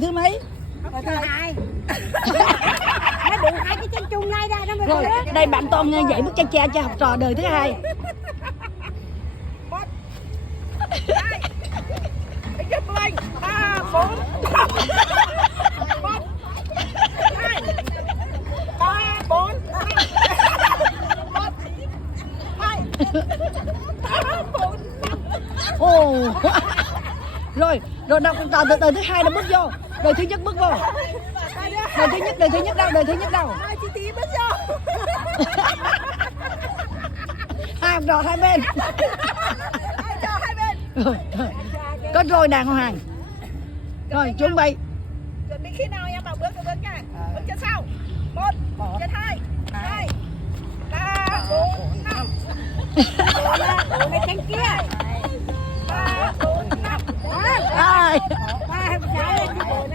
thứ mấy? Rồi thứ hai. Nó đụng hai cái chân chung ngay ra nó mới Rồi đây bạn Toàn dạy bức cha cha cho học trò đời thứ hai. Một, hai, giúp lên, ba, bốn, một, hai, ba, bốn, một, hai, ba, bốn. Ồ. Rồi đọc từ từ thứ hai là bước vô. Đời thứ nhất bước vô. Đời thứ nhất đâu? Đời thứ nhất đâu? Hai chị tí bước vô. Hai học trò hai bên. Hai cho hai bên. Có rồi đàng hoàng. Rồi chuẩn bị. Chuẩn bị khi nào em bảo bước bước nha. Bước chân sau. Một, chân hai, hai, ba, bốn, năm. đụng cái chân kia. Ba, bốn, năm. Ai? Ba trái lên cái bộ